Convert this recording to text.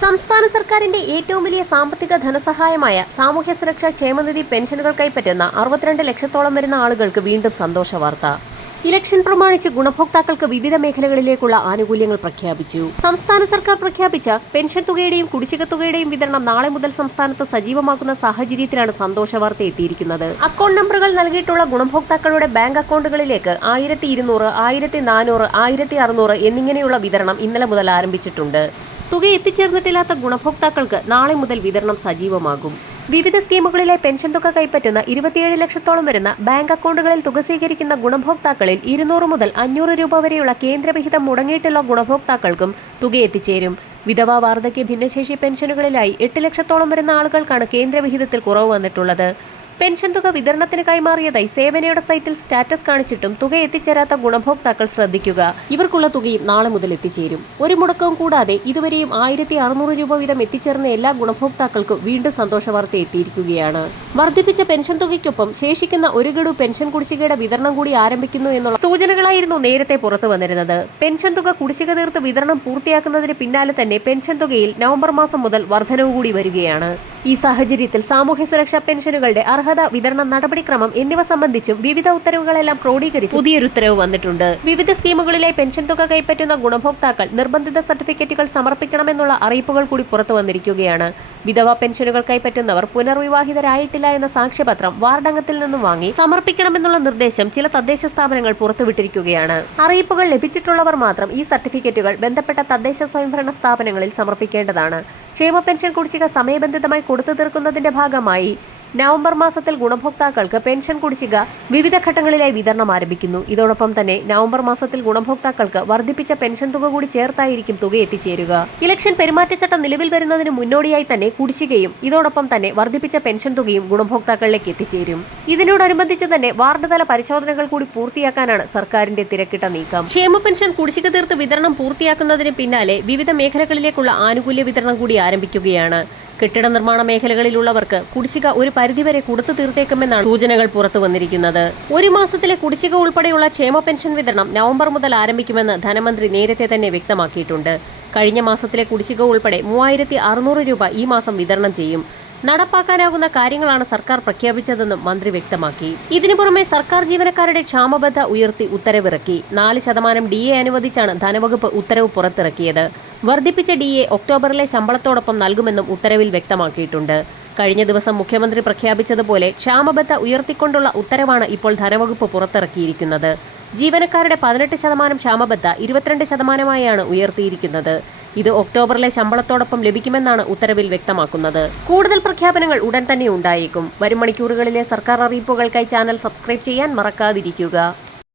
സംസ്ഥാന സർക്കാരിന്റെ ഏറ്റവും വലിയ സാമ്പത്തിക ധനസഹായമായ സാമൂഹ്യ സുരക്ഷാ ക്ഷേമനിധി പെൻഷനുകൾ കൈപ്പറ്റുന്ന അറുപത്തിരണ്ട് ലക്ഷത്തോളം വരുന്ന ആളുകൾക്ക് വീണ്ടും സന്തോഷ വാർത്ത. ഇലക്ഷൻ പ്രമാണിച്ച് ഗുണഭോക്താക്കൾക്ക് വിവിധ മേഖലകളിലേക്കുള്ള ആനുകൂല്യങ്ങൾ പ്രഖ്യാപിച്ചു. സംസ്ഥാന സർക്കാർ പ്രഖ്യാപിച്ച പെൻഷൻ തുകയുടെയും കുടിശ്ശിക തുകയുടെയും വിതരണം നാളെ മുതൽ സംസ്ഥാനത്ത് സജീവമാക്കുന്ന സാഹചര്യത്തിലാണ് സന്തോഷ വാർത്ത എത്തിയിരിക്കുന്നത്. അക്കൗണ്ട് നമ്പറുകൾ നൽകിയിട്ടുള്ള ഗുണഭോക്താക്കളുടെ ബാങ്ക് അക്കൗണ്ടുകളിലേക്ക് ആയിരത്തി ഇരുന്നൂറ് ആയിരത്തി നാനൂറ് ആയിരത്തി അറുന്നൂറ് എന്നിങ്ങനെയുള്ള വിതരണം ഇന്നലെ മുതൽ ആരംഭിച്ചിട്ടുണ്ട്. തുക എത്തിച്ചേർന്നിട്ടില്ലാത്ത ഗുണഭോക്താക്കൾക്ക് നാളെ മുതൽ വിതരണം സജീവമാകും. വിവിധ സ്കീമുകളിലെ പെൻഷൻ തുക കൈപ്പറ്റുന്ന ഇരുപത്തിയേഴ് ലക്ഷത്തോളം വരുന്ന ബാങ്ക് അക്കൗണ്ടുകളിൽ തുക സ്വീകരിക്കുന്ന ഗുണഭോക്താക്കളിൽ ഇരുന്നൂറ് മുതൽ അഞ്ഞൂറ് രൂപ വരെയുള്ള കേന്ദ്രവിഹിതം മുടങ്ങിയിട്ടുള്ള ഗുണഭോക്താക്കൾക്കും തുക എത്തിച്ചേരും വിധവ വാർദ്ധക്യ ഭിന്നശേഷി പെൻഷനുകളിലായി എട്ട് ലക്ഷത്തോളം വരുന്ന ആളുകൾക്കാണ് കേന്ദ്രവിഹിതത്തിൽ കുറവ് വന്നിട്ടുള്ളത്. പെൻഷൻ തുക വിതരണത്തിന് കൈമാറിയതായി സേവനയുടെ സൈറ്റിൽ സ്റ്റാറ്റസ് കാണിച്ചിട്ടും തുക എത്തിച്ചേരാത്ത ഗുണഭോക്താക്കൾ ശ്രദ്ധിക്കുക. ഇവർക്കുള്ള തുകയും നാളെ മുതൽ എത്തിച്ചേരും. ഒരു മുടക്കവും കൂടാതെ ഇതുവരെയും ആയിരത്തി അറുന്നൂറ് രൂപ വീതം എത്തിച്ചേർന്ന എല്ലാ ഗുണഭോക്താക്കൾക്കും വീണ്ടും സന്തോഷ വാർത്ത എത്തിയിരിക്കുകയാണ്. വർദ്ധിപ്പിച്ച പെൻഷൻ തുകയ്ക്കൊപ്പം ശേഷിക്കുന്ന ഒരു ഗഡു പെൻഷൻ കുടിശ്ശികയുടെ വിതരണം കൂടി ആരംഭിക്കുന്നു എന്നുള്ള സൂചനകളായിരുന്നു നേരത്തെ പുറത്തു വന്നിരുന്നത്. പെൻഷൻ തുക കുടിശ്ശിക തീർത്ത് വിതരണം പൂർത്തിയാക്കുന്നതിന് പിന്നാലെ തന്നെ പെൻഷൻ തുകയിൽ നവംബർ മാസം മുതൽ വർധനവ് കൂടി വരികയാണ്. ഈ സാഹചര്യത്തിൽ സാമൂഹ്യ സുരക്ഷാ പെൻഷനുകളുടെ അർഹത വിതരണ നടപടിക്രമം എന്നിവ സംബന്ധിച്ചും വിവിധ ഉത്തരവുകളെല്ലാം ക്രോഡീകരിച്ച്. പുതിയൊരു ഉത്തരവ് വന്നിട്ടുണ്ട്. വിവിധ സ്കീമുകളിലെ പെൻഷൻ തുക കൈപ്പറ്റുന്ന ഗുണഭോക്താക്കൾ നിർബന്ധിത സർട്ടിഫിക്കറ്റുകൾ സമർപ്പിക്കണമെന്നുള്ള അറിയിപ്പുകൾ കൂടി പുറത്തു വന്നിരിക്കുകയാണ്. വിധവ പെൻഷനുകൾ കൈപ്പറ്റുന്നവർ പുനർവിവാഹിതരായിട്ടില്ല എന്ന സാക്ഷ്യപത്രം വാർഡംഗത്തിൽ നിന്നും വാങ്ങി സമർപ്പിക്കണമെന്നുള്ള നിർദ്ദേശം ചില തദ്ദേശ സ്ഥാപനങ്ങൾ പുറത്തുവിട്ടിരിക്കുകയാണ്. അറിയിപ്പുകൾ ലഭിച്ചിട്ടുള്ളവർ മാത്രം ഈ സർട്ടിഫിക്കറ്റുകൾ ബന്ധപ്പെട്ട തദ്ദേശ സ്വയംഭരണ സ്ഥാപനങ്ങളിൽ സമർപ്പിക്കേണ്ടതാണ്. ക്ഷേമ പെൻഷൻ കുടിശ്ശിക സമയബന്ധിതമായി കൊടുത്തു തീർക്കുന്നതിന്റെ ഭാഗമായി നവംബർ മാസത്തിൽ ഗുണഭോക്താക്കൾക്ക് പെൻഷൻ കുടിശ്ശിക വിവിധ ഘട്ടങ്ങളിലായി വിതരണം ആരംഭിക്കുന്നു. ഇതോടൊപ്പം തന്നെ നവംബർ മാസത്തിൽ ഗുണഭോക്താക്കൾക്ക് വർദ്ധിപ്പിച്ച പെൻഷൻ തുക കൂടി ചേർത്തായിരിക്കും തുക എത്തിച്ചേരുക. ഇലക്ഷൻ പെരുമാറ്റച്ചട്ടം നിലവിൽ വരുന്നതിന് മുന്നോടിയായി തന്നെ കുടിശ്ശികയും ഇതോടൊപ്പം തന്നെ വർദ്ധിപ്പിച്ച പെൻഷൻ തുകയും ഗുണഭോക്താക്കളിലേക്ക് എത്തിച്ചേരും. ഇതിനോടനുബന്ധിച്ച് തന്നെ വാർഡ് തല പരിശോധനകൾ കൂടി പൂർത്തിയാക്കാനാണ് സർക്കാരിന്റെ തിരക്കിട്ട നീക്കം. ക്ഷേമ പെൻഷൻ കുടിശ്ശിക തീർത്ത് വിതരണം പൂർത്തിയാക്കുന്നതിന് പിന്നാലെ വിവിധ മേഖലകളിലേക്കുള്ള ആനുകൂല്യ വിതരണം കൂടി ആരംഭിക്കുകയാണ്. കെട്ടിട നിർമ്മാണ മേഖലകളിലുള്ളവർക്ക് കുടിശ്ശിക ഒരു പരിധിവരെ കൊടുത്തു തീർത്തേക്കുമെന്നാണ് സൂചനകൾ പുറത്തു വന്നിരിക്കുന്നത്. ഒരു മാസത്തിലെ കുടിശ്ശിക ഉൾപ്പെടെയുള്ള ക്ഷേമ പെൻഷൻ വിതരണം നവംബർ മുതൽ ആരംഭിക്കുമെന്ന് ധനമന്ത്രി നേരത്തെ തന്നെ വ്യക്തമാക്കിയിട്ടുണ്ട്. കഴിഞ്ഞ മാസത്തിലെ കുടിശ്ശിക ഉൾപ്പെടെ മൂവായിരത്തി അറുന്നൂറ് രൂപ ഈ മാസം വിതരണം ചെയ്യും. നടപ്പാക്കാനാകുന്ന കാര്യങ്ങളാണ് സർക്കാർ പ്രഖ്യാപിച്ചതെന്നും മന്ത്രി വ്യക്തമാക്കി. ഇതിനു പുറമെ സർക്കാർ ജീവനക്കാരുടെ ക്ഷാമബദ്ധ ഉയർത്തി ഉത്തരവിറക്കി. നാല് ശതമാനം ഡി എ അനുവദിച്ചാണ് ധനവകുപ്പ് ഉത്തരവ് പുറത്തിറക്കിയത്. വർദ്ധിപ്പിച്ച ഡി എ ഒക്ടോബറിലെ ശമ്പളത്തോടൊപ്പം നൽകുമെന്നും ഉത്തരവിൽ വ്യക്തമാക്കിയിട്ടുണ്ട്. കഴിഞ്ഞ ദിവസം മുഖ്യമന്ത്രി പ്രഖ്യാപിച്ചതുപോലെ ക്ഷാമബത്ത ഉയർത്തിക്കൊണ്ടുള്ള ഉത്തരവാണ് ഇപ്പോൾ ധനവകുപ്പ് പുറത്തിറക്കിയിരിക്കുന്നത്. ജീവനക്കാരുടെ പതിനെട്ട് ശതമാനം ക്ഷാമബത്ത ഇരുപത്തിരണ്ട് ശതമാനമായാണ് ഉയർത്തിയിരിക്കുന്നത്. ഇത് ഒക്ടോബറിലെ ശമ്പളത്തോടൊപ്പം ലഭിക്കുമെന്നാണ് ഉത്തരവിൽ വ്യക്തമാക്കുന്നത്. കൂടുതൽ പ്രഖ്യാപനങ്ങൾ ഉടൻ തന്നെ ഉണ്ടായേക്കും. വരും മണിക്കൂറുകളിലെ സർക്കാർ അറിയിപ്പുകൾക്കായി ചാനൽ സബ്സ്ക്രൈബ് ചെയ്യാൻ മറക്കാതിരിക്കുക.